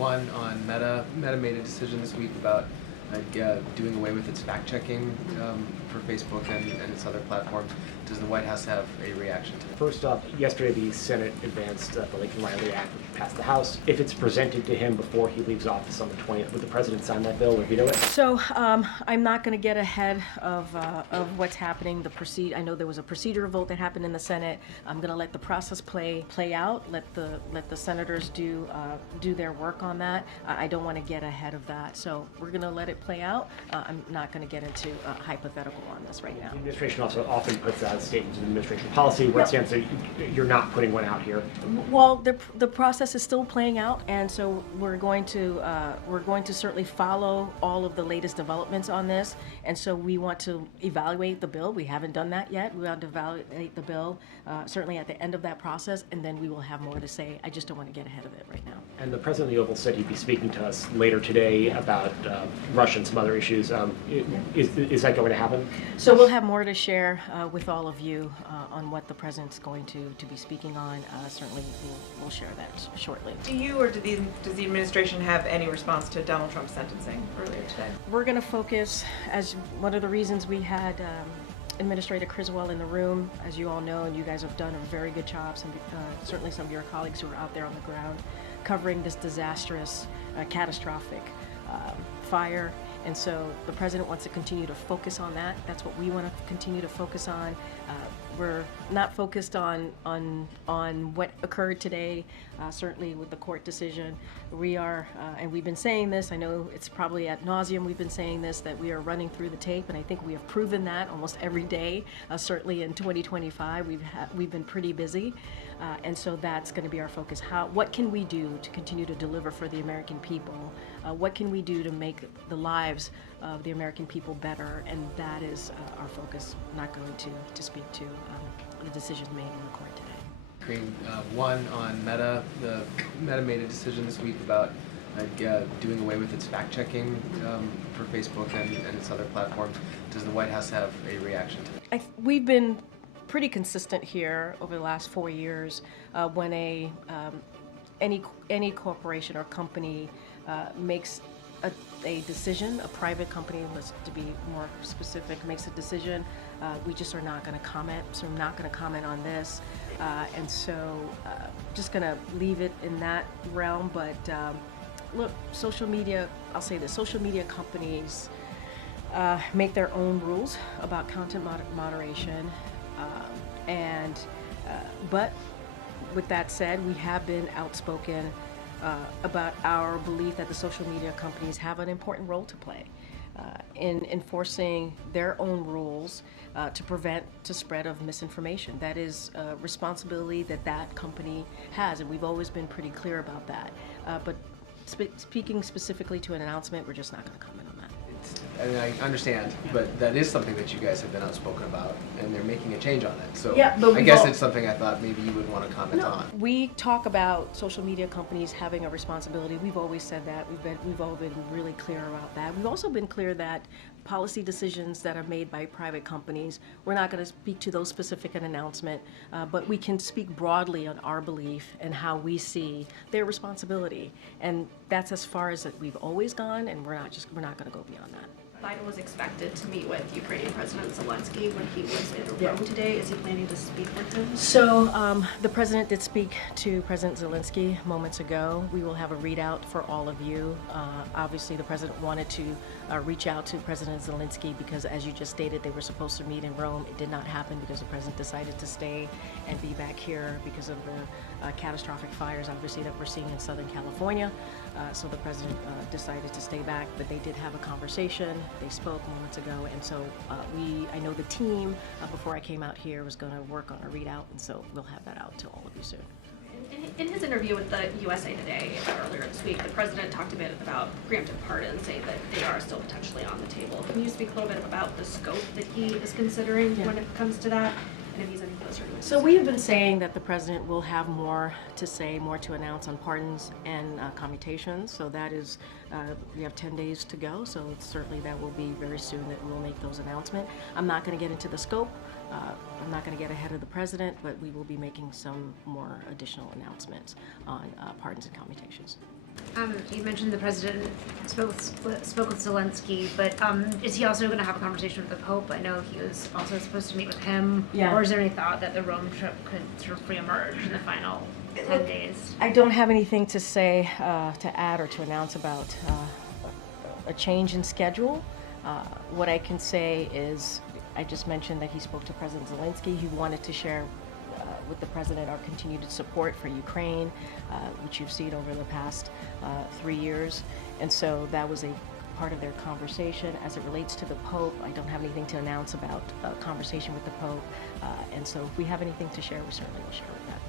One on Meta. Meta made a decision this week about doing away with its fact-checking for Facebook and its other platforms. Does the White House have a reaction to that? First off, yesterday the Senate advanced the LRY Act, which passed the House. If it's presented to him before he leaves office on the 20th, would the president sign that bill or veto it? So I'm not going to get ahead of what's happening. I know there was a procedural vote that happened in the Senate. I'm going to let the process play out. Let the senators do their work on that. I don't want to get ahead of that. So we're going to let it play out. I'm not going to get into hypothetical on this right now. The administration also often puts out statements in administration policy. What stands that you're not putting one out here? Well, the process is still playing out, and so we're going to certainly follow all of the latest developments on this. And so we want to evaluate the bill. We haven't done that yet. We want to evaluate the bill certainly at the end of that process, and then we will have more to say. I just don't want to get ahead of it right now. And the president of the Oval said he'd be speaking to us later today about Russia and some other issues. Is that going to happen? So we'll have more to share with all of you on what the president's going to be speaking on. Certainly we'll share that shortly. Do you or does the administration have any response to Donald Trump's sentencing earlier today? We're going to focus, as one of the reasons we had Administrator Criswell in the room, as you all know, and you guys have done a very good job, certainly some of your colleagues who are out there on the ground, covering this disastrous, catastrophic fire. And so the president wants to continue to focus on that. That's what we want to continue to focus on. We're not focused on what occurred today, certainly with the court decision. We are, and we've been saying this, I know it's probably ad nauseum, we've been saying this, that we are running through the tape, and I think we have proven that almost every day. Certainly in 2025, we've been pretty busy. And so that's going to be our focus. What can we do to continue to deliver for the American people? What can we do to make the lives of the American people better? And that is our focus. I'm not going to speak to the decisions made in the court today. Jarine, one on Meta. Meta made a decision this week about doing away with its fact-checking for Facebook and its other platforms. Does the White House have a reaction to that? We've been pretty consistent here over the last 4 years. When any corporation or company makes a decision, a private company, to be more specific, makes a decision, we just are not going to comment. So I'm not going to comment on this, and so just going to leave it in that realm. But look, social media. I'll say this: social media companies make their own rules about content moderation. But with that said, we have been outspoken about our belief that the social media companies have an important role to play in enforcing their own rules to prevent the spread of misinformation. That is a responsibility that company has, and we've always been pretty clear about that. But speaking specifically to an announcement, we're just not going to comment on that. I understand, but that is something that you guys have been outspoken about, and they're making a change on it. So yeah, but I guess it's something I thought maybe you would want to comment on. We talk about social media companies having a responsibility. We've always said that. We've all been really clear about that. We've also been clear that policy decisions that are made by private companies, we're not going to speak to those specific an announcement, but we can speak broadly on our belief and how we see their responsibility. And that's as far as we've always gone, and we're not going to go beyond that. Biden was expected to meet with Ukrainian President Zelensky when he was in Rome today. Is he planning to speak with him? So the president did speak to President Zelensky moments ago. We will have a readout for all of you. Obviously, the president wanted to reach out to President Zelensky because, as you just stated, they were supposed to meet in Rome. It did not happen because the president decided to stay and be back here because of the catastrophic fires, obviously, that we're seeing in Southern California. So the president decided to stay back, but they did have a conversation. They spoke moments ago, and so I know the team, before I came out here, was going to work on a readout, and so we'll have that out to all of you soon. In his interview with the USA Today earlier this week, the president talked a bit about preemptive pardons, saying that they are still potentially on the table. Can you speak a little bit about the scope that he is considering when it comes to that? And if he's any closer to it? So we have been saying that the president will have more to say, more to announce on pardons and commutations. So that is, we have 10 days to go. So certainly that will be very soon that we'll make those announcements. I'm not going to get into the scope. I'm not going to get ahead of the president, but we will be making some more additional announcements on pardons and commutations. You mentioned the president spoke with Zelensky, but is he also going to have a conversation with the Pope? I know he was also supposed to meet with him. Yeah. Or is there any thought that the Rome trip could sort of reemerge in the final 10 days? I don't have anything to say, to add or to announce about a change in schedule. What I can say is, I just mentioned that he spoke to President Zelensky. He wanted to share with the president our continued support for Ukraine, which you've seen over the past 3 years. And so that was a part of their conversation. As it relates to the Pope, I don't have anything to announce about a conversation with the Pope. And so if we have anything to share, we certainly will share with that.